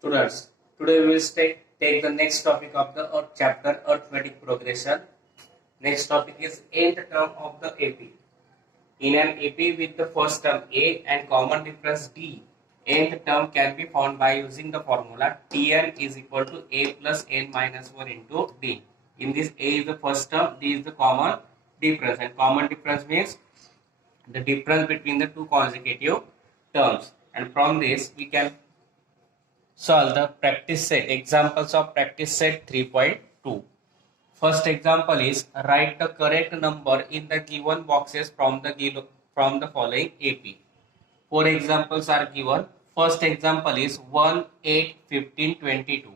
Students, today we will take the next topic of the Earth chapter, arithmetic progression. Next topic is nth term of the AP. In an AP with the first term A and common difference D, nth term can be found by using the formula Tn is equal to A plus n minus 1 into D. In this, A is the first term, D is the common difference, and common difference means the difference between the two consecutive terms. And from this, we can solve the practice set. Examples of practice set 3.2. First example is write the correct number in the given boxes from the following AP. Four examples are given. First example is 1, 8, 15, 22.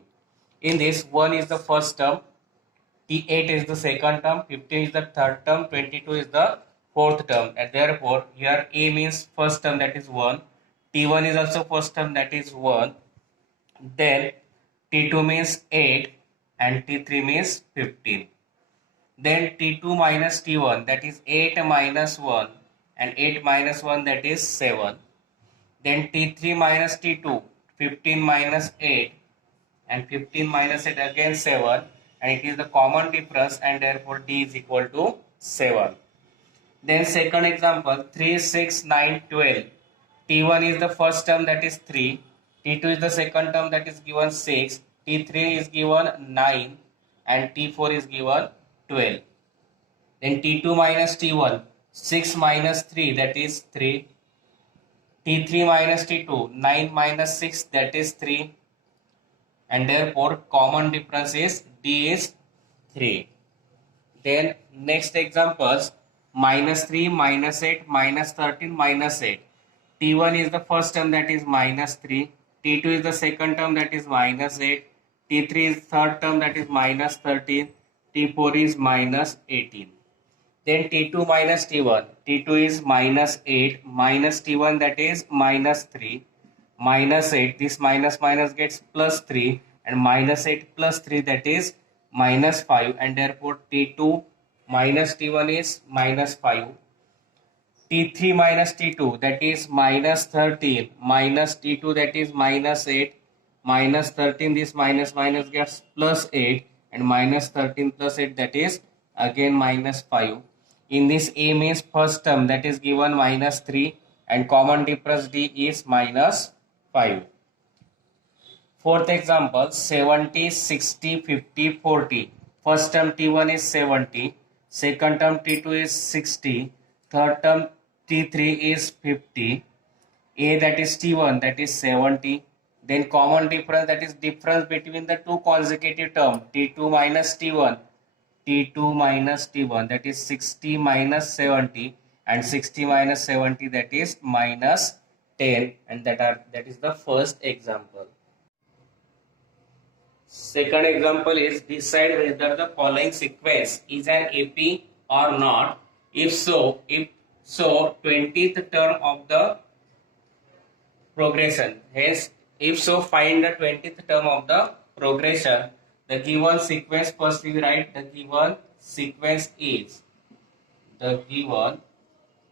In this, 1 is the first term, 8 is the second term, 15 is the third term, 22 is the fourth term. And therefore, here A means first term, that is 1. T1 is also first term, that is 1. Then T2 means 8 and T3 means 15. Then T2 minus T1, that is 8 minus 1, and 8 minus 1, that is 7. Then T3 minus T2, 15 minus 8, and 15 minus 8 again 7, and it is the common difference, and therefore D is equal to 7. Then second example, 3, 6, 9, 12. T1 is the first term, that is 3. T2 is the second term, that is given 6. T3 is given 9 and T4 is given 12. Then T2 minus T1, 6 minus 3, that is 3. T3 minus T2, 9 minus 6, that is 3. And therefore common difference is D is 3. Then next examples, minus 3, minus 8, minus 13, minus 8. T1 is the first term, that is minus 3. T2 is the second term, that is minus 8. T3 is third term, that is minus 13. T4 is minus 18. Then T2 minus T1. T2 is minus 8. Minus T1, that is minus 3. Minus 8. This minus minus gets plus 3. And minus 8 plus 3, that is minus 5. And therefore T2 minus T1 is minus 5. T3 minus T2, that is minus 13, minus T2, that is minus 8, minus 13, this minus minus gets plus 8, and minus 13 plus 8, that is again minus 5. In this, A means first term, that is given minus 3, and common difference D is minus 5. Fourth example, 70, 60, 50, 40. First term T1 is 70, second term T2 is 60, third term T3 is 50, A, that is T1, that is 70. Then common difference, that is difference between the two consecutive terms, T2 minus T1, T2 minus T1, that is 60 minus 70, and 60 minus 70, that is minus 10, and that is the first example. Second example is decide whether the following sequence is an AP or not. If so, 20th term of the progression. Hence, if so, find the 20th term of the progression. The given sequence, first we write the given sequence is. The given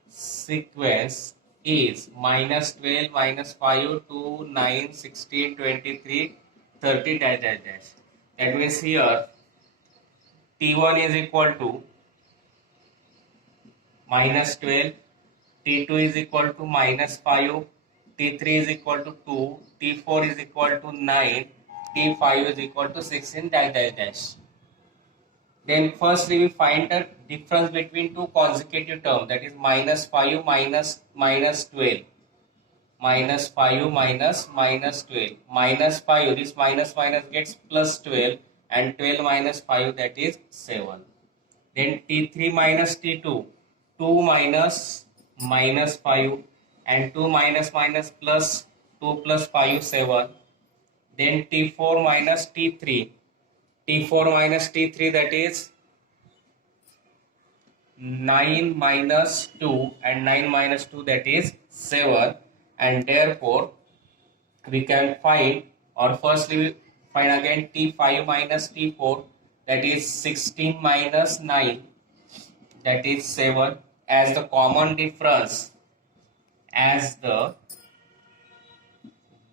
sequence is minus 12, minus 5, 2, 9, 16, 23, 30, dash, dash, dash. That means here T1 is equal to minus 12, T2 is equal to minus 5, T3 is equal to 2, T4 is equal to 9, T5 is equal to 16, dash, dash, dash. Then firstly we find the difference between two consecutive terms, that is minus 5 minus 12. Minus 5 minus 12. Minus 5, this minus minus gets plus 12, and 12 minus 5, that is 7. Then T3 minus T2. 2 minus minus 5, and 2 minus minus plus 2 plus 5, 7. Then T4 minus T3. T4 minus T3, that is 9 minus 2, and 9 minus 2, that is 7. And therefore we can find, or firstly we find again T5 minus T4, that is 16 minus 9, that is 7, as the common difference, as the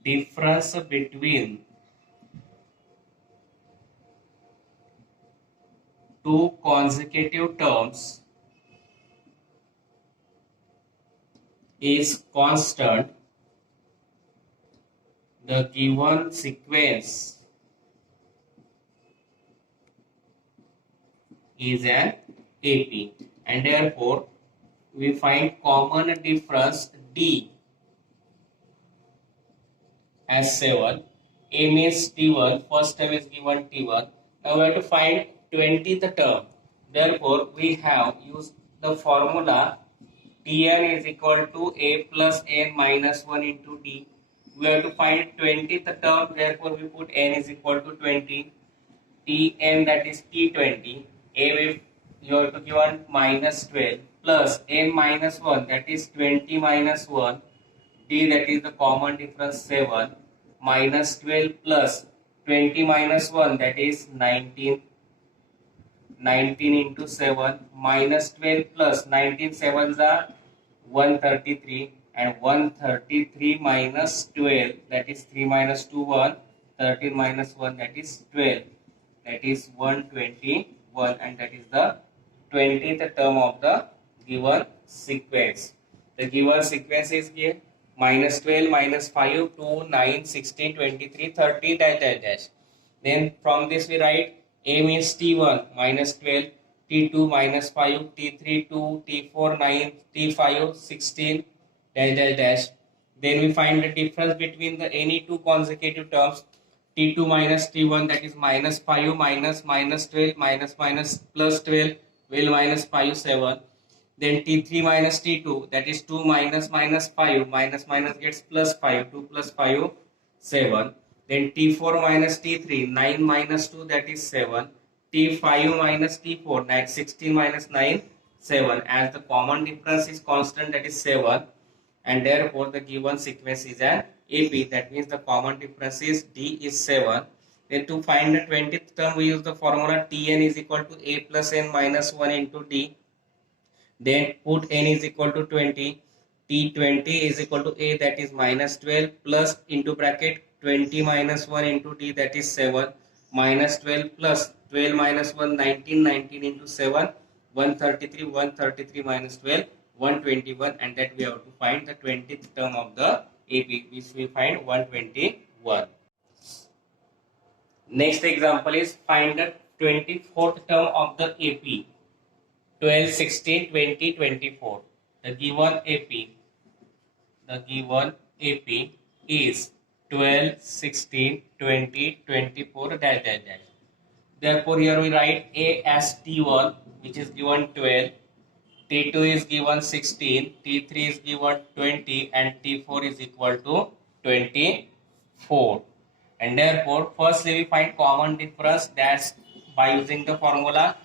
difference between two consecutive terms is constant, the given sequence is an AP, and therefore we find common difference D as 7. A means T1, first term is given T1. Now we have to find 20th term. Therefore, we have used the formula Tn is equal to A plus N minus 1 into D. We have to find 20th term, therefore we put N is equal to 20. Tn, that is T20. A with you have to give on minus 12 plus N minus 1, that is 20 minus 1. D, that is the common difference 7, minus 12 plus 20 minus 1, that is 19. 19 into 7 minus 12 plus 19 sevens are 133, and 133 minus 12, that is 3 minus 2 1, 13 minus 1, that is 12, that is 121, and that is the 20th term of the given sequence. The given sequence is here minus 12 minus 5 2 9 16 23 30 dash dash dash. Then from this we write A means T1 minus 12, T2 minus 5, T3 2, T4 9, T5 16 dash dash dash. Then we find the difference between the any two consecutive terms. T2 minus T1, that is minus 5 minus minus 12 minus minus plus 12 will minus 5 7. Then T3 minus T2, that is 2 minus minus 5 minus minus gets plus 5, 2 plus 5 7. Then T4 minus T3, 9 minus 2, that is 7. T5 minus T4, 9, 16 minus 9, 7. As the common difference is constant, that is 7. And therefore the given sequence is an AP. That means the common difference is D is 7. Then to find the 20th term, we use the formula Tn is equal to A plus N minus 1 into D. Then put N is equal to 20. T20 is equal to A, that is minus 12 plus into bracket 20 minus 1 into D, that is 7, minus 12 plus 12 minus 1, 19, 19 into 7, 133, 133 minus 12, 121, and that we have to find the 20th term of the AP, which we find 121. Next example is find the 24th term of the AP, 12, 16, 20, 24. The given AP is 12, 16, 20, 24 dash dash dash. Therefore here we write A as T1, which is given 12, T2 is given 16, T3 is given 20, and T4 is equal to 24. And therefore firstly we find common difference, that's by using the formula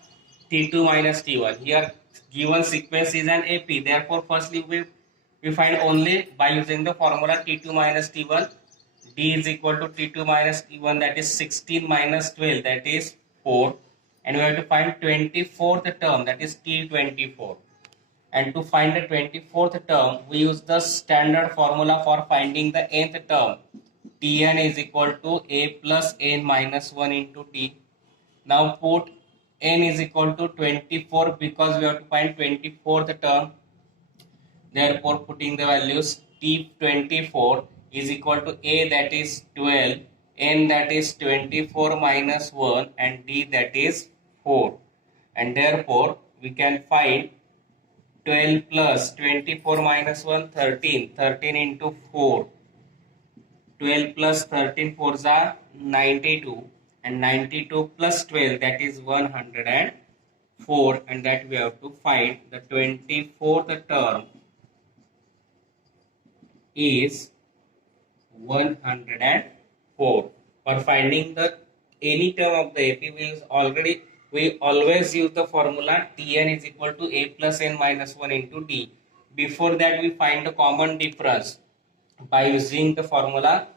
T2 minus T1. Here given sequence is an AP, therefore firstly we find only by using the formula T2 minus T1. D is equal to T2 minus T1, that is 16 minus 12, that is 4. And we have to find 24th term, that is T24. And to find the 24th term, we use the standard formula for finding the nth term. Tn is equal to A plus N minus 1 into T. Now put N is equal to 24 because we have to find 24th term. Therefore putting the values T24 is equal to A, that is 12, N, that is 24 minus 1, and D, that is 4. And therefore we can find 12 plus 24 minus 1, 13, 13 into 4. 12 plus 13 4s are 92, and 92 plus 12, that is 104, and that we have to find the 24th term is 104. For finding the any term of the AP, we always use the formula Tn is equal to A plus N minus 1 into D. Before that we find the common difference by using the formula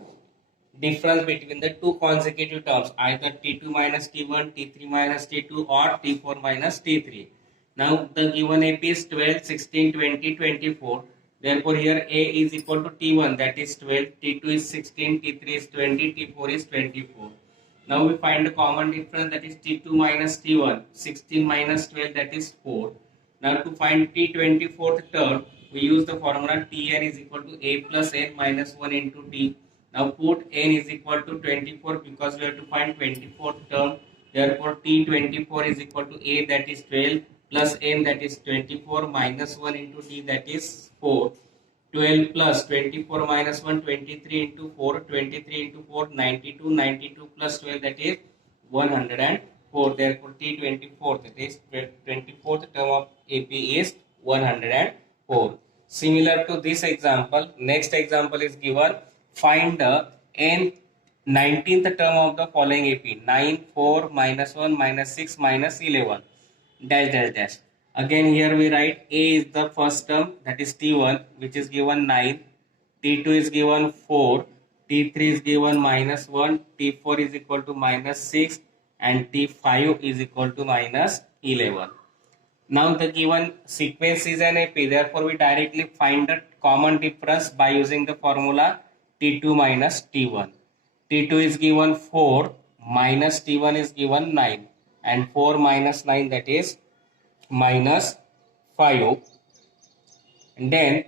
difference between the two consecutive terms, either T2 minus T1, T3 minus T2, or T4 minus T3. Now the given AP is 12, 16, 20, 24. Therefore here A is equal to T1, that is 12, T2 is 16, T3 is 20, T4 is 24. Now we find the common difference, that is T2 minus T1. 16 minus 12, that is 4. Now to find T24th term, we use the formula Tn is equal to A plus n minus 1 into T. Now put n is equal to 24 because we have to find 24th term. Therefore T24 is equal to A, that is 12, plus n, that is 24, minus 1 into T, that is 4. 12 plus 24 minus 1, 23 into 4, 23 into 4, 92, 92 plus 12, that is 104. Therefore T24, that is 24th term of AP is 104. Similar to this example, next example is given, find the n 19th term of the following AP. 9, 4, minus 1, minus 6, minus 11, dash dash dash. Again here we write A is the first term, that is T1, which is given 9, T2 is given 4, T3 is given minus 1, T4 is equal to minus 6, and T5 is equal to minus 11. Now the given sequence is an AP, therefore we directly find the common difference by using the formula T2 minus T1. T2 is given 4, minus T1 is given 9, and 4 minus 9, that is minus 5. And then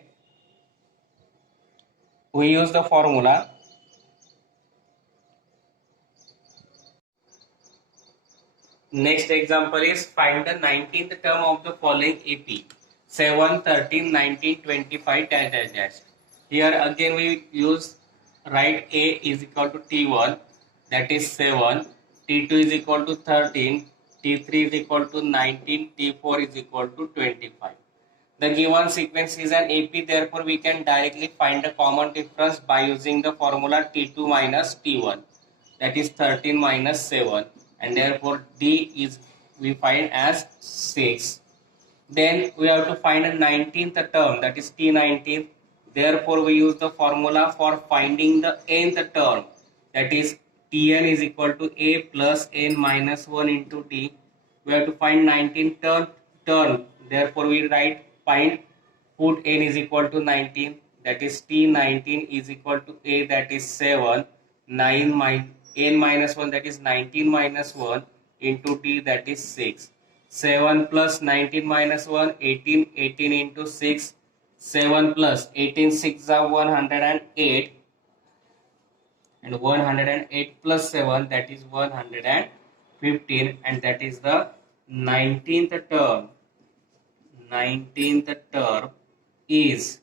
we use the formula next example is find the 19th term of the following AP. 7, 13, 19, 25, dash dash dash. Here again we use write A is equal to T1, that is 7, T2 is equal to 13, T3 is equal to 19, T4 is equal to 25. The given sequence is an AP, therefore we can directly find the common difference by using the formula T2 minus T1, that is 13 minus 7, and therefore D is we find as 6. Then we have to find a 19th term, that is T19. Therefore we use the formula for finding the nth term, that is Tn is equal to A plus n minus 1 into T. We have to find 19th term. Therefore we write find put n is equal to 19, that is T19 is equal to A, that is 7, 9 n minus 1, that is 19 minus 1 into T, that is 6. 7 plus 19 minus 1, 18, 18 into 6, 7 plus 18, 6 are 108, and 108 plus 7, that is 115, and that is the 19th term. 19th term is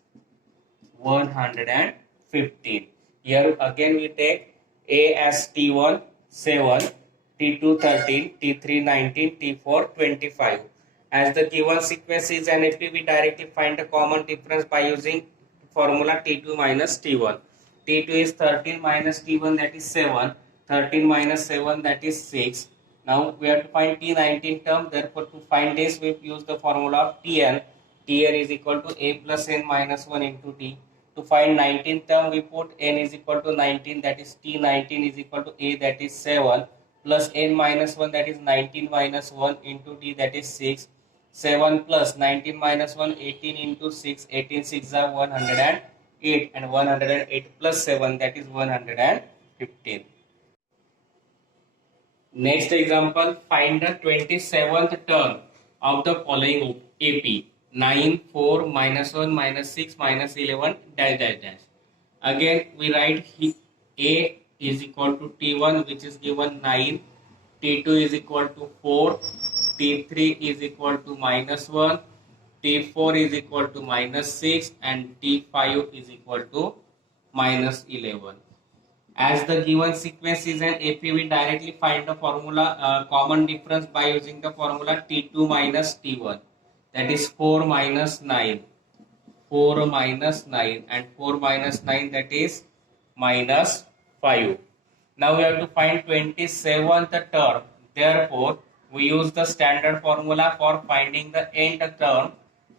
115. Here again we take A as T1 7, T2 13, T3 19, T4 25. As the given sequence is an AP, we directly find the common difference by using formula T2 minus T1. T2 is 13 minus T1, that is 7. 13 minus 7, that is 6. Now we have to find T19 term, therefore to find this we use the formula of Tn. Tn is equal to A plus n minus 1 into T. To find 19th term we put n is equal to 19, that is T19 is equal to A, that is 7, plus n minus 1, that is 19 minus 1 into T, that is 6. 7 plus 19 minus 1, 18 into 6, 18 6 are 108, and 108 plus 7, that is 115. Next example, find the 27th term of the following AP. 9, 4, minus 1, minus 6, minus 11, dash dash dash. Again we write A is equal to T1, which is given 9, T2 is equal to 4, T3 is equal to minus 1, T4 is equal to minus 6, and T5 is equal to minus 11. As the given sequence is an AP, we directly find the formula common difference by using the formula T2 minus T1, that is 4 minus 9, 4 minus 9, and 4 minus 9, that is minus 5. Now we have to find 27th term. Therefore we use the standard formula for finding the nth term,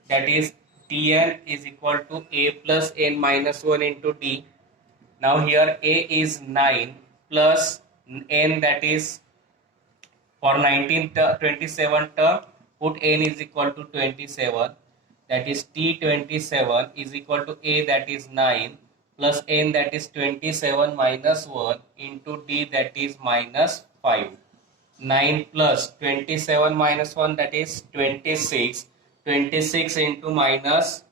that is Tn is equal to A plus n minus 1 into T. Now here A is 9 plus n, that is for 27 term put n is equal to 27, that is T27 is equal to A, that is 9, plus n that is 27 minus 1 into d that is minus 5. 9 plus 27 minus 1 that is 26. 26 into minus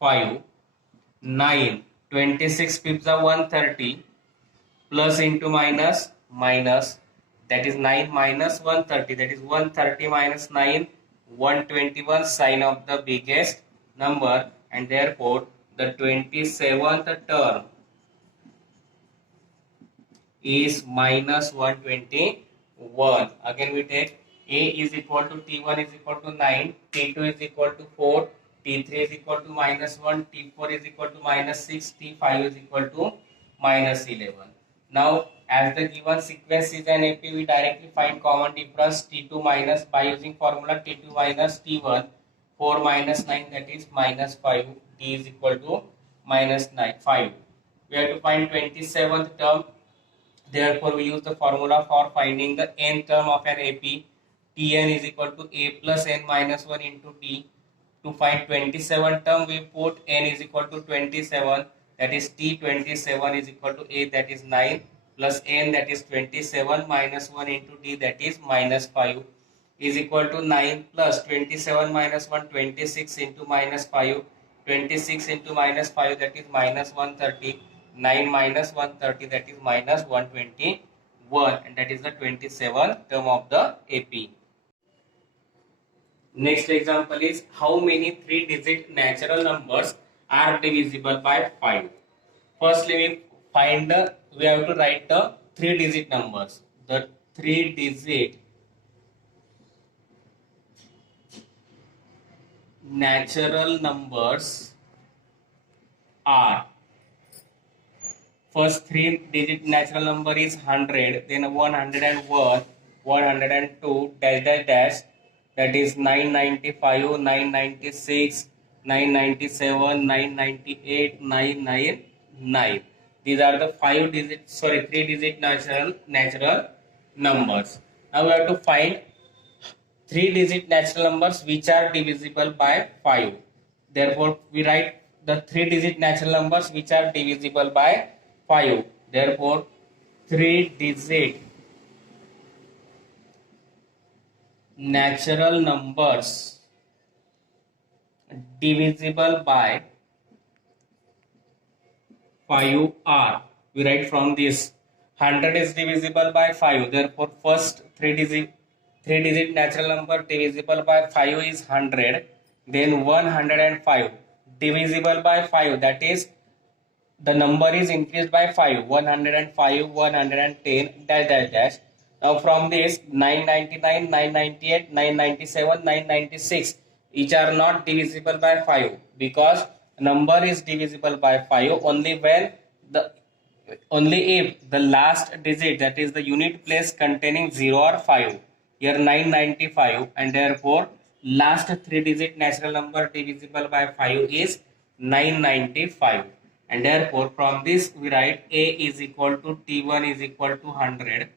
5. 9. 26 fifths are 130 plus into minus that is 9 minus 130 that is 130 minus 9 121 sign of the biggest number, and therefore the 27th term is minus 121. Again we take a is equal to t1 is equal to 9, t2 is equal to 4, t3 is equal to minus 1, t4 is equal to minus 6, t5 is equal to minus 11. Now as the given sequence is an AP, we directly find common difference t2 minus by using formula t2 minus t1. 4 minus 9 that is minus 5, d is equal to minus 9 5. We have to find 27th term. Therefore, we use the formula for finding the nth term of an AP. Tn is equal to a plus n minus 1 into t. To find 27 term, we put n is equal to 27. That is t27 is equal to a that is 9 plus n that is 27 minus 1 into t that is minus 5 is equal to 9 plus 27 minus 1 26 into minus 5. 26 into minus 5 that is minus 130. 9 minus 130 that is minus 121, and that is the 27th term of the AP. Next example is how many 3-digit natural numbers are divisible by 5. Firstly we have to write the 3-digit numbers. The 3-digit natural numbers are, first 3-digit natural number is 100, then 101, 102, dash dash dash, that is 995, 996, 997, 998, 999. These are the 3-digit natural numbers. Now we have to find 3-digit natural numbers which are divisible by 5. Therefore, we write the 3-digit natural numbers which are divisible by 5. Therefore, 3-digit natural numbers divisible by 5 are, we write from this, 100 is divisible by 5. Therefore, first 3-digit natural number divisible by 5 is 100. Then 105 divisible by 5, that is the number is increased by 5. 105, 110, dash dash dash. Now from this 999, 998, 997, 996 each are not divisible by 5, because number is divisible by 5 only if the last digit, that is the unit place containing 0 or 5. Here 995, and therefore last 3-digit natural number divisible by 5 is 995. And therefore from this we write a is equal to t1 is equal to 100,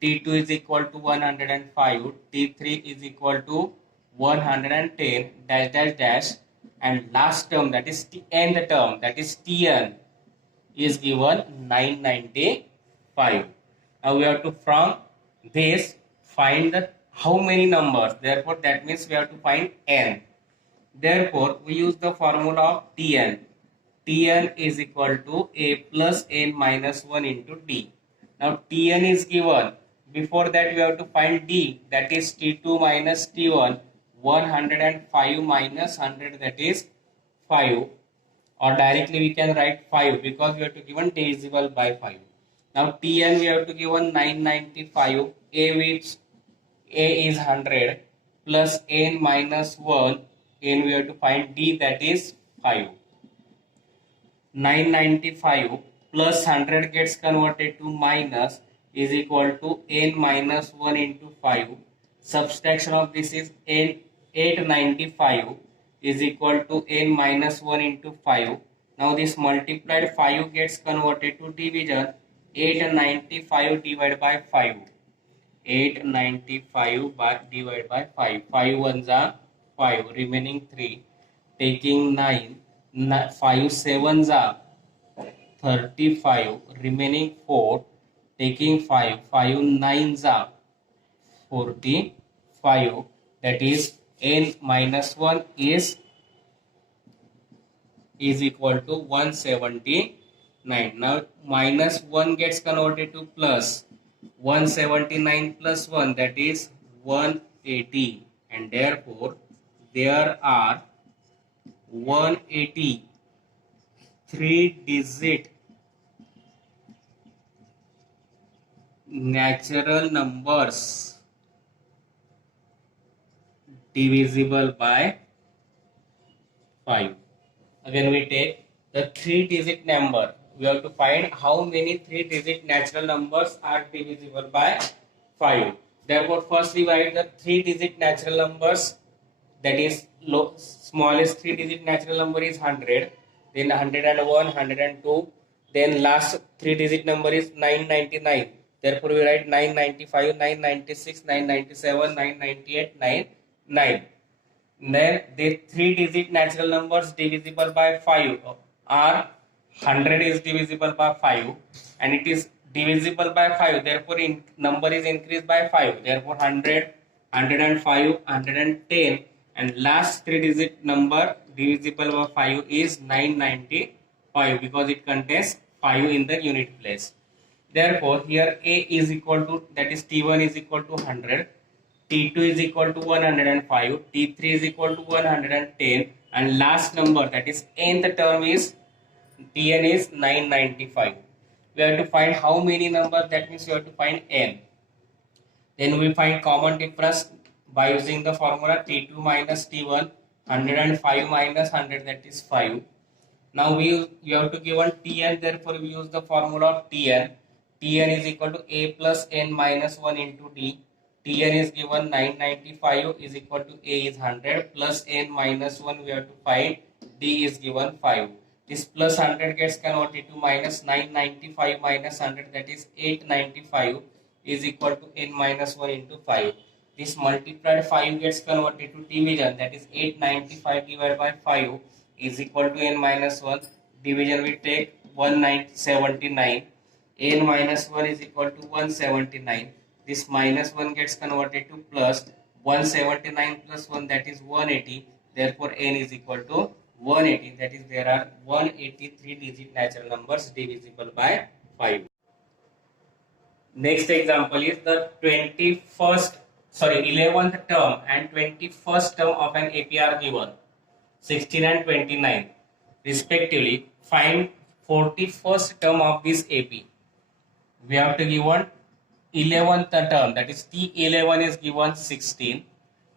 t2 is equal to 105, t3 is equal to 110, dash dash dash, and last term, that is nth term, that is tn, is given 995. Now we have to from this find the how many numbers. Therefore that means we have to find n. Therefore we use the formula of tn. Tn is equal to a plus n minus 1 into d. Now Tn is given. Before that we have to find d, that is T2 minus T1. 105 minus 100, that is 5. Or directly we can write 5 because we have to given divisible by 5. Now Tn we have to given 995. A which a is 100 plus n minus 1. N we have to find d, that is 5. 995 plus 100 gets converted to minus is equal to n minus 1 into 5. Subtraction of this is n 895 is equal to n minus 1 into 5. Now this multiplied 5 gets converted to division. 895 divided by 5. 895 divided by 5. 5 ones are 5. Remaining 3. Taking 9. 5 sevens are 35, remaining 4, taking 5, 5 9s are 45, that is n minus 1 is equal to 179. Now minus 1 gets converted to plus. 179 plus 1, that is 180, and therefore there are 180 3-digit natural numbers divisible by 5. Again we take the 3-digit number. We have to find how many 3-digit natural numbers are divisible by 5. Therefore first we write the 3-digit natural numbers, that is smallest 3-digit natural number is 100, then 101, 102, then last 3-digit number is 999. Therefore we write 995, 996, 997, 998, 99. Then the 3-digit natural numbers divisible by 5 are 100 is divisible by 5 and it is divisible by 5, therefore number is increased by 5, therefore 100, 105, 110, and last 3-digit number divisible by 5 is 995 because it contains 5 in the unit place. Therefore here A is equal to, that is T1 is equal to 100, T2 is equal to 105, T3 is equal to 110, and last number, that is nth term, is Tn is 995. We have to find how many numbers, that means we have to find n. Then we find common difference by using the formula T2 minus T1, 105 minus 100, that is 5. Now we have to give one Tn, therefore we use the formula of Tn. Tn is equal to A plus n minus 1 into D. Tn is given 995 is equal to A is 100 plus n minus 1 we have to find, D is given 5. This plus 100 gets converted to minus 995 minus 100, that is 895 is equal to n minus 1 into 5. This multiplied 5 gets converted to division, that is 895 divided by 5 is equal to n minus 1. Division we take 179. N minus 1 is equal to 179. This minus 1 gets converted to plus 179 plus 1, that is 180. Therefore n is equal to 180, that is there are 183 digit natural numbers divisible by 5. Next example is the 11th term and 21st term of an AP are given, 16 and 29 respectively. Find 41st term of this AP. We have to give one 11th term, that is T11 is given 16,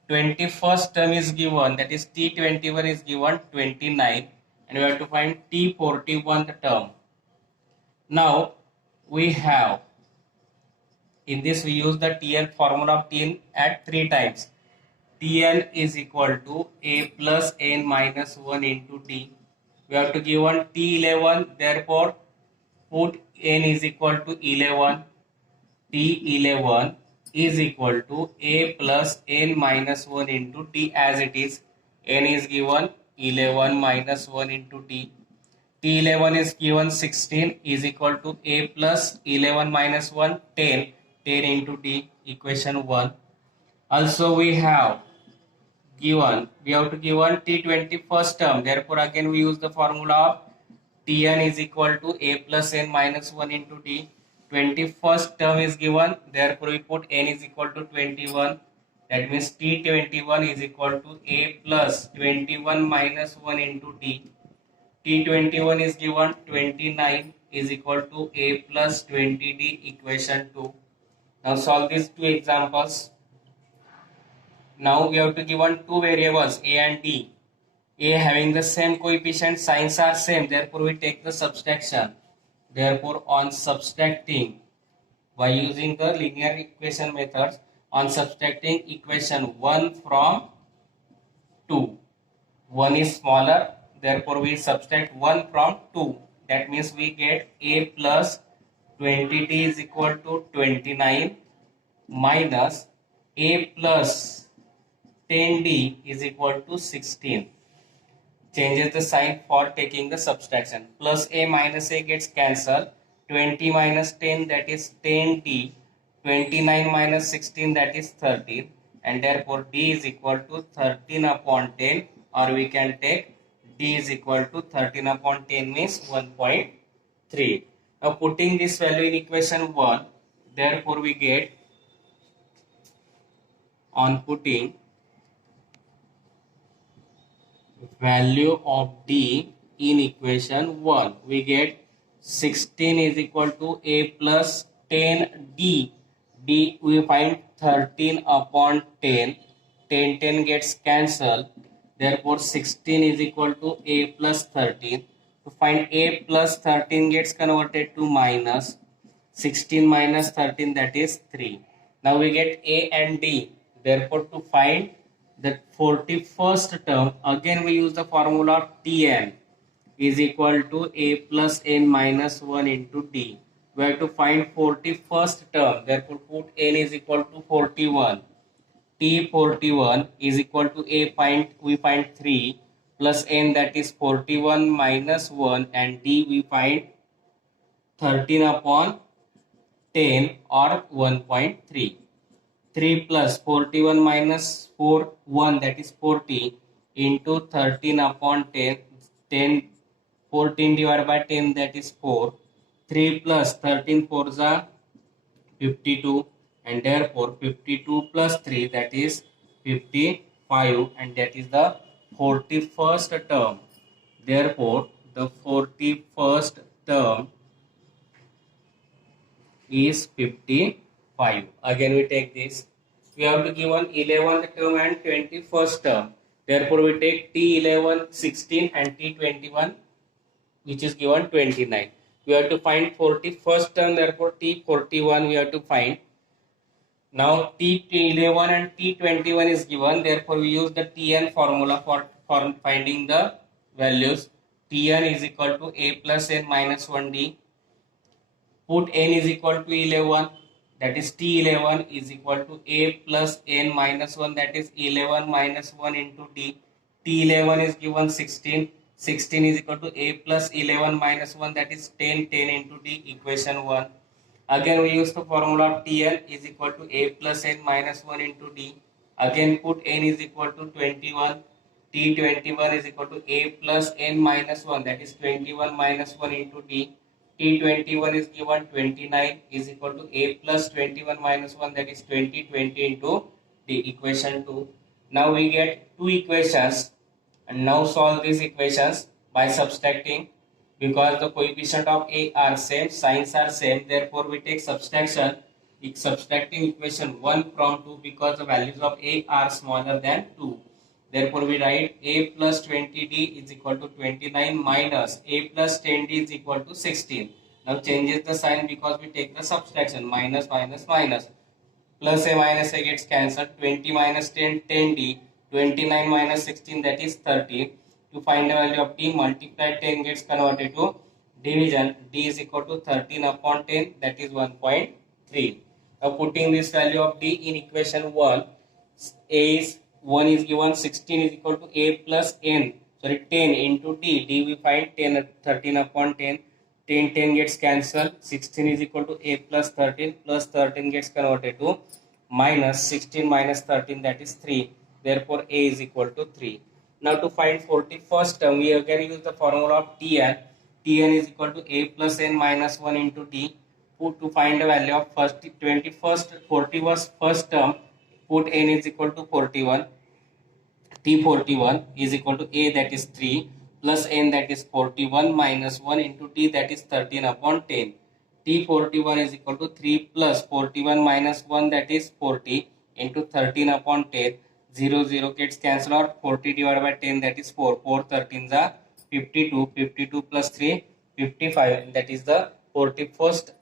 21st term is given, that is T21 is given 29, and we have to find T41th term. Now we have, in this we use the Tn formula of Tn at 3 times. Tn is equal to A plus n minus 1 into T. We have to give one T11, therefore put n is equal to 11. T11 is equal to A plus n minus 1 into T as it is. N is given 11 minus 1 into T. T11 is given 16 is equal to A plus 11 minus 1, 10. 10 into T, equation 1. Also we have to give one T21st term. Therefore again we use the formula of Tn is equal to A plus n minus 1 into T. 21st term is given, therefore we put n is equal to 21. That means T21 is equal to A plus 21 minus 1 into T. T21 is given 29 is equal to A plus 20D, equation 2. Now solve these two examples. Now we have to give one two variables A and D. A having the same coefficient, signs are same, therefore we take the subtraction. Therefore on subtracting, by using the linear equation methods, on subtracting equation 1 from 2, 1 is smaller, therefore we subtract 1 from 2. That means we get A plus 20t is equal to 29 minus A plus 10d is equal to 16. changes the sign for taking the subtraction. Plus a minus a gets cancelled. 20 minus 10 that is 10d. 29 minus 16 that is 13, and therefore d is equal to 13 upon 10, or we can take d is equal to 13 upon 10 means 1.3. Now putting this value in equation 1, therefore we get, on putting value of d in equation 1, we get 16 is equal to a plus 10d. D we find 13 upon 10. 10 gets cancelled. Therefore 16 is equal to a plus 13. To find a plus 13 gets converted to minus 16 minus 13, that is 3. Now we get a and d. Therefore to find the 41st term, again we use the formula of Tn is equal to a plus n minus 1 into d. We have to find 41st term, therefore put n is equal to 41. T 41 is equal to a find, we find 3 plus n, that is 41 minus 1, and d we find 13 upon 10 or 1.3. 3 plus 41 minus 4, 1, that is 40 into 13 upon 10, 10 14 divided by 10, that is 4. 3 plus 13 4s are 52, and therefore 52 plus 3, that is 55, and that is the 41st term. Therefore the 41st term is 55. Again we take this. We have to give one 11th term and 21st term. Therefore we take T11 16 and T21, which is given 29. We have to find 41st term, therefore T41 we have to find. Now T11 and T21 is given, therefore we use the Tn formula for finding the values. Tn is equal to a plus n minus 1d. Put n is equal to 11, that is T11 is equal to a plus n minus 1, that is 11 minus 1 into d. T11 is given 16. 16 is equal to a plus 11 minus 1, that is 10 into d, equation 1. Again we use the formula of Tn is equal to a plus n minus 1 into d. Again put n is equal to 21. T21 is equal to a plus n minus 1, that is 21 minus 1 into d. T21 is given 29 is equal to a plus 21 minus 1, that is 20 into d, equation 2. Now we get two equations, and now solve these equations by subtracting. Because the coefficient of a are same, signs are same, therefore we take subtraction. Subtracting equation 1 from 2 because the values of a are smaller than 2. Therefore we write a plus 20d is equal to 29 minus a plus 10d is equal to 16. Now changes the sign because we take the subtraction, minus minus minus. Plus a minus a gets cancelled. 20 minus 10, 10d. 29 minus 16, that is 30. To find the value of d, multiply 10 gets converted to division. D is equal to 13 upon 10, that is 1.3. Now putting this value of d in equation 1, a is 1 is given, 16 is equal to a plus n, 10 into d. D we find 10, 13 upon 10. 10 gets cancelled. 16 is equal to a plus 13 gets converted to minus 16 minus 13, that is 3. Therefore a is equal to 3. Now to find 41st term, we again use the formula of Tn. Tn is equal to a plus n minus 1 into d. Put to find the value of 41st term, put n is equal to 41. T41 is equal to a, that is 3, plus n, that is 41 minus 1 into t, that is 13 upon 10. T41 is equal to 3 plus 41 minus 1, that is 40 into 13 upon 10. 0 0 gets cancelled out. 40 divided by 10, that is 4. 4 13s are 52. 52 plus 3, 55. And that is the 41st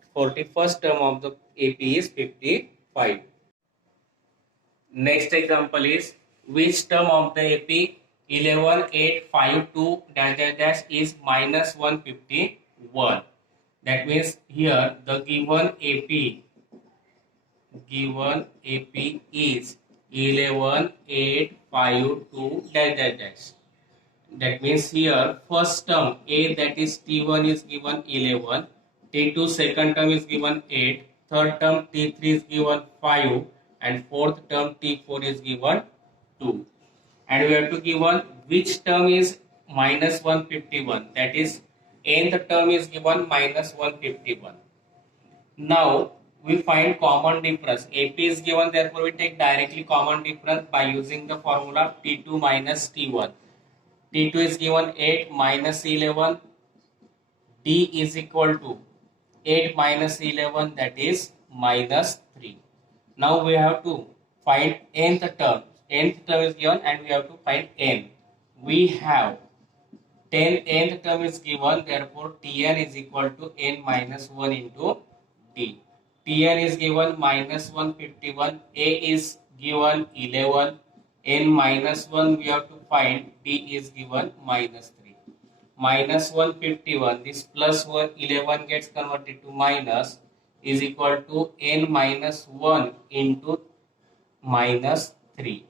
term of the AP is 55. Next example is, which term of the AP 11852 dash dash dash is minus 151? That means here the given AP is 11852 dash dash dash. That means here first term A, that is T1 is given 11, T2 second term is given 8, third term T3 is given 5, and fourth term T4 is given 2. And we have to give one which term is minus 151, that is nth term is given minus 151. Now we find common difference. AP is given, therefore we take directly common difference by using the formula T2 minus T1. T2 is given 8 minus 11, D is equal to 8 minus 11, that is minus 3. Now we have to find nth term. Nth term is given and we have to find n. We have 10 nth term is given, therefore Tn is equal to n minus 1 into D. Tn is given minus 151, A is given 11, n minus 1 we have to find, D is given minus 3. Minus 151, this plus 11 gets converted to minus, is equal to n minus 1 into minus 3.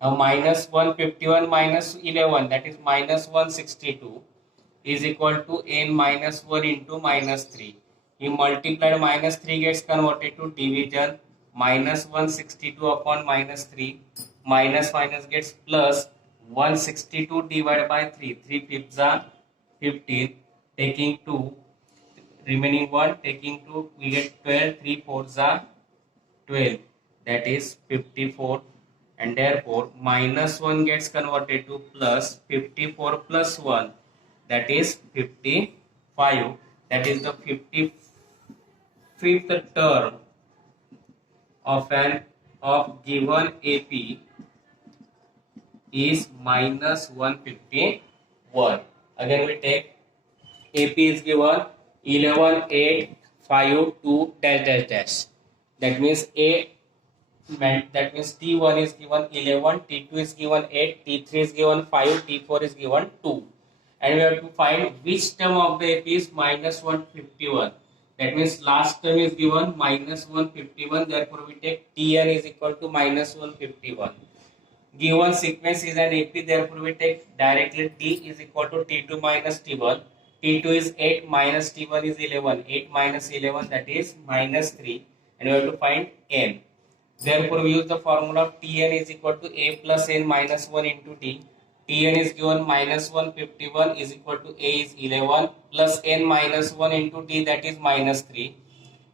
Now minus 151 minus 11, that is minus 162, is equal to n minus 1 into minus 3. You multiply minus 3 gets converted to division, minus 162 upon minus 3, minus minus gets plus, 162 divided by 3, 3 fifths are 15, taking 2, remaining 1, taking 2, we get 12, 3 fourths are 12, that is 54, and therefore minus 1 gets converted to plus, 54 plus 1, that is 55, that is the 55th term of given AP is minus 151. Again we take AP is given 11, 8, 5, 2, dash dash dash. That means T1 is given 11, T2 is given 8, T3 is given 5, T4 is given 2. And we have to find which term of the AP is minus 151. That means last term is given minus 151, therefore we take Tn is equal to minus 151. Given sequence is an AP, therefore we take directly T is equal to T2 minus T1. T2 is 8 minus T1 is 11. 8 minus 11, that is minus 3. And we have to find n. Therefore we use the formula of Tn is equal to A plus n minus 1 into T. Tn is given minus 151 is equal to A is 11 plus n minus 1 into T, that is minus 3.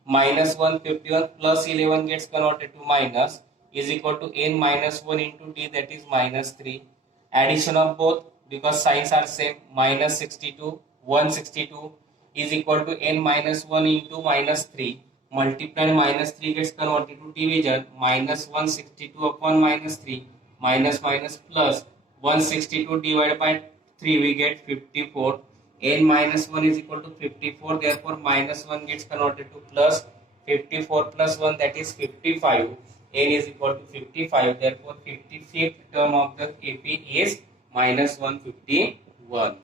Minus 151 plus 11 gets converted to minus, is equal to n minus 1 into T, that is minus 3. Addition of both, because signs are same, minus 62, 162 is equal to n minus 1 into minus 3. Multiply minus 3 gets converted to division, minus 162 upon minus 3, minus minus plus 162 divided by 3, we get 54. N minus 1 is equal to 54, therefore minus 1 gets converted to plus, 54 plus 1, that is 55. N is equal to 55, therefore 55th term of the AP is minus 151.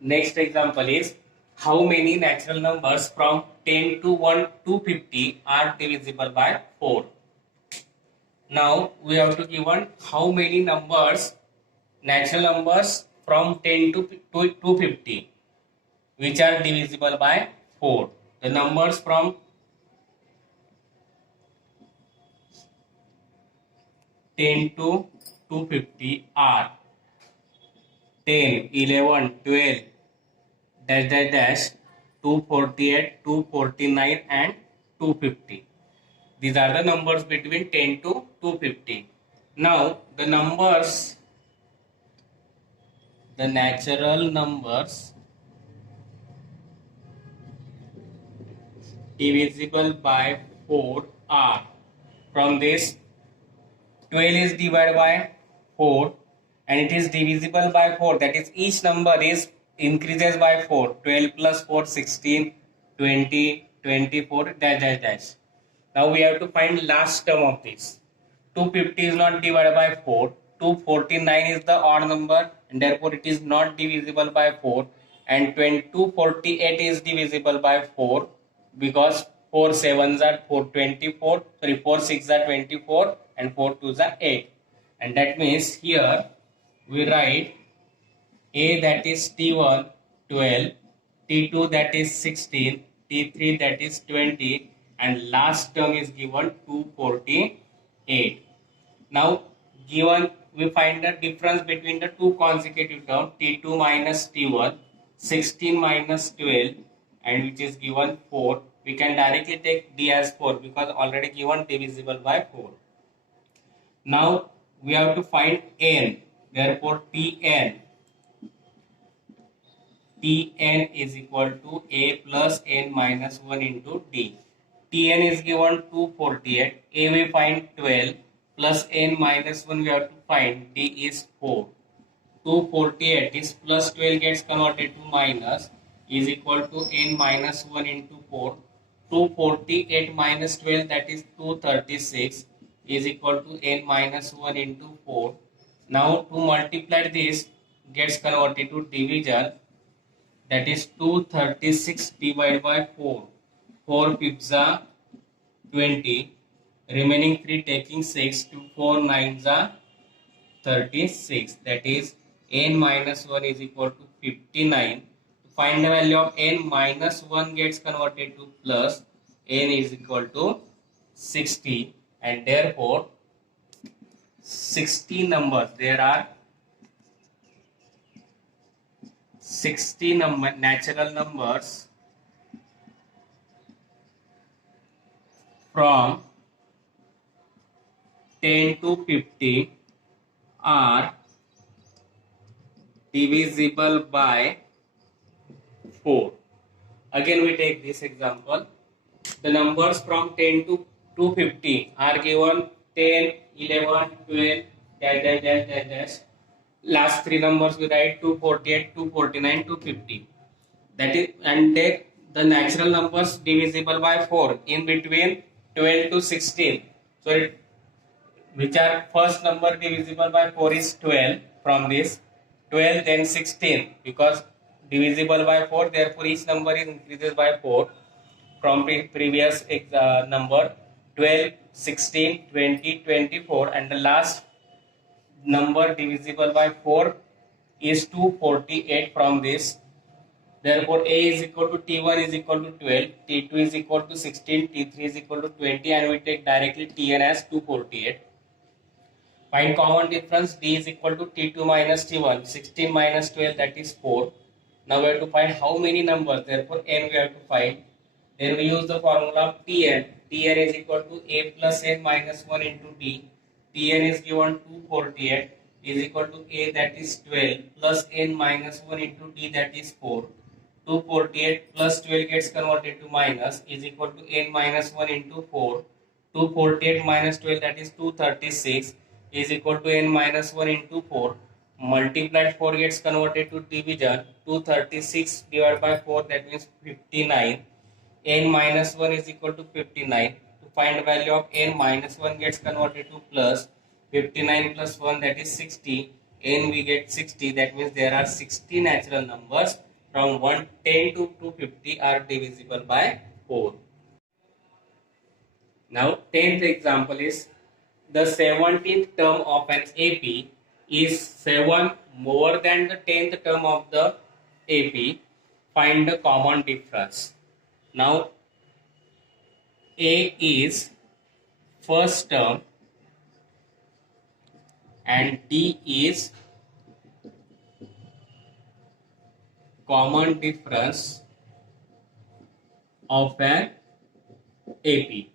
Next example is, how many natural numbers from 10 to 250 are divisible by 4? Now we have to given how many numbers, natural numbers from 10 to 250 which are divisible by 4. The numbers from 10 to 250 are 10, 11, 12, dash dash dash, 248, 249 and 250. These are the numbers between 10 to 250. Now the numbers, the natural numbers divisible by 4 are, from this 12 is divided by 4 and it is divisible by 4, that is each number is increases by 4, 12 plus 4, 16, 20, 24, dash dash dash. Now we have to find last term of this. 250 is not divided by 4, 249 is the odd number and therefore it is not divisible by 4, and 248 is divisible by 4 because 4 sevens are 424, 4 6 are 24 and 4 2s are 8, and that means here we write A that is T1 12, T2 that is 16, T3 that is 20, and last term is given 248. Now given we find the difference between the two consecutive terms T2 minus T1, 16 minus 12, and which is given 4. We can directly take D as 4 because already given divisible by 4. Now we have to find n. Therefore Tn is equal to A plus n minus 1 into D. Tn is given 248. A we find 12 plus n minus 1 we have to find. D is 4. 248 is plus 12 gets converted to minus is equal to n minus 1 into 4. 248 minus 12 that is 236 is equal to n minus 1 into 4. Now to multiply this gets converted to division, that is 236 divided by 4. 4 fifths are 20. Remaining 3 taking 6 to 4 nines are 36. That is n minus 1 is equal to 59. To find the value of n minus 1 gets converted to plus, n is equal to 60, and therefore 60 numbers. There are 60 natural numbers from 10 to 50 are divisible by 4. Again we take this example. The numbers from 10 to 250 are given 10, 11, 12, dash, dash, dash, dash, dash. Last three numbers we write 248, 249, 250. That is, and take the natural numbers divisible by 4 in between 12 to 16. So which are first number divisible by 4 is 12 from this, 12 then 16 because divisible by 4, therefore each number is increases by 4 from previous number 12, 16, 20, 24, and the last number divisible by 4 is 248 from this. Therefore A is equal to T1 is equal to 12, T2 is equal to 16, T3 is equal to 20, and we take directly Tn as 248. Find common difference. D is equal to T2 minus T1, 16 minus 12 that is 4. Now we have to find how many numbers, therefore n we have to find. Then we use the formula of Tn. Tn is equal to A plus n minus 1 into D. Tn is given 248 is equal to A that is 12 plus n minus 1 into D that is 4. 248 plus 12 gets converted to minus is equal to n minus 1 into 4. 248 minus 12 that is 236 is equal to n minus 1 into 4. Multiplied 4 gets converted to division. 236 divided by 4 that means 59. N minus 1 is equal to 59. To find the value of n minus 1 gets converted to plus. 59 plus 1 that is 60. N we get 60, that means there are 60 natural numbers from 110 to 250 are divisible by 4. Now 10th example is the 17th term of an AP is 7 more than the 10th term of the AP. Find the common difference. Now A is first term and D is common difference of an AP.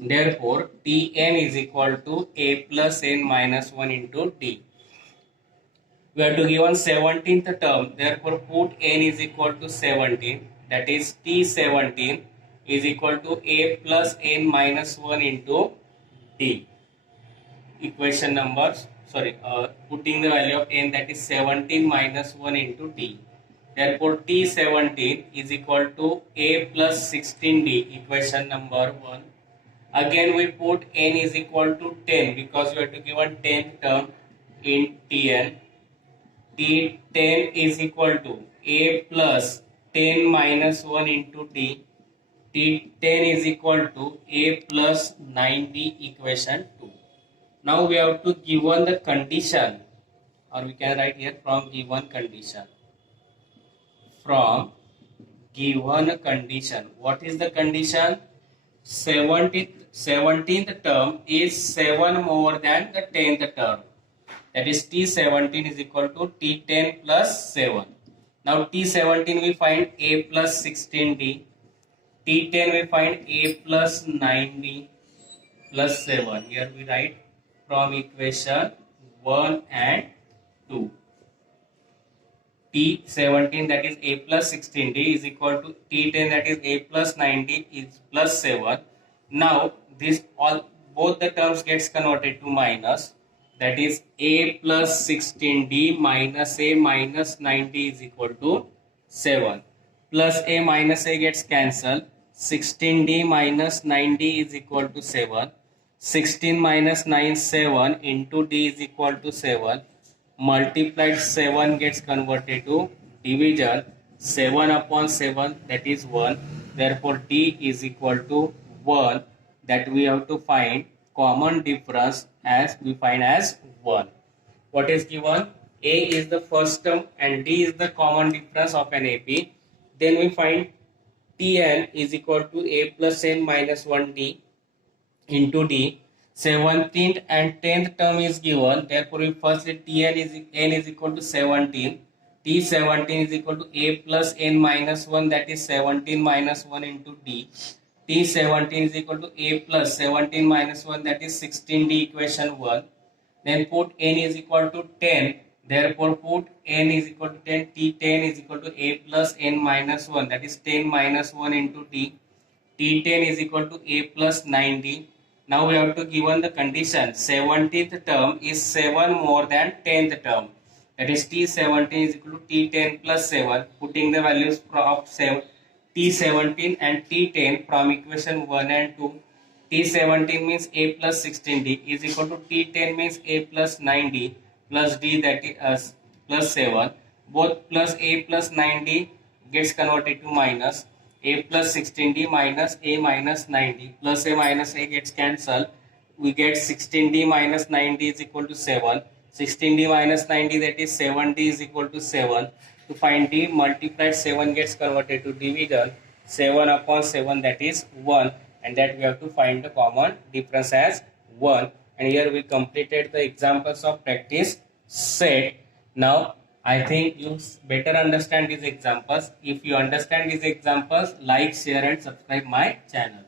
Therefore, Tn is equal to A plus n minus 1 into D. We have to given 17th term. Therefore, put n is equal to 17. That is T17 is equal to A plus n minus 1 into D. Equation numbers, putting the value of n, that is 17 minus 1 into D. Therefore, T17 is equal to A plus 16D. Equation number 1. Again we put n is equal to 10 because we have to give a 10th term in Tn. T10 is equal to A plus 10 minus 1 into D. T10 is equal to A plus 9D, equation 2. Now we have to given the condition or we can write here from given condition. From given condition. What is the condition? 17th term is 7 more than the 10th term. That is T17 is equal to T10 plus 7. Now T17 we find A plus 16D. T10 we find A plus 9D plus 7. Here we write from equation 1 and 2. T17 that is A plus 16D is equal to T10 that is A plus 9D is plus 7. Now this all both the terms gets converted to minus, that is A plus 16D minus A minus 9D is equal to 7. Plus A minus A gets cancelled. 16D minus 9D is equal to 7. 16 minus 9 7 into D is equal to 7. Multiplied 7 gets converted to division. 7 upon 7 that is 1. Therefore D is equal to 1, that we have to find common difference as we find as 1. What is given? A is the first term and D is the common difference of an AP. Then we find Tn is equal to A plus n minus 1D into D. 17th and 10th term is given. Therefore, we first say Tn is n is equal to 17. T17 is equal to A plus n minus 1, that is 17 minus 1 into D. T17 is equal to A plus 17 minus 1, that is 16D equation 1. Then put n is equal to 10. Therefore, put n is equal to 10. T10 is equal to A plus n minus 1, that is 10 minus 1 into D. T10 is equal to A plus 9D. Now we have to given the condition 17th term is 7 more than 10th term. That is T17 is equal to T10 plus 7. Putting the values of T17 and T10 from equation 1 and 2. T17 means A plus 16D is equal to T10 means A plus 9D plus D, that is plus 7. Both plus A plus 9D gets converted to minus. A plus 16D minus A minus 9D plus A minus A gets cancelled. We get 16D minus 9D is equal to 7. 16D minus 9D, that is 7D is equal to 7. To find D, multiplied 7 gets converted to division. 7 upon 7, that is 1, and that we have to find the common difference as 1. And here we completed the examples of practice set. Now I think you better understand these examples. If you understand these examples, like, share and subscribe my channel.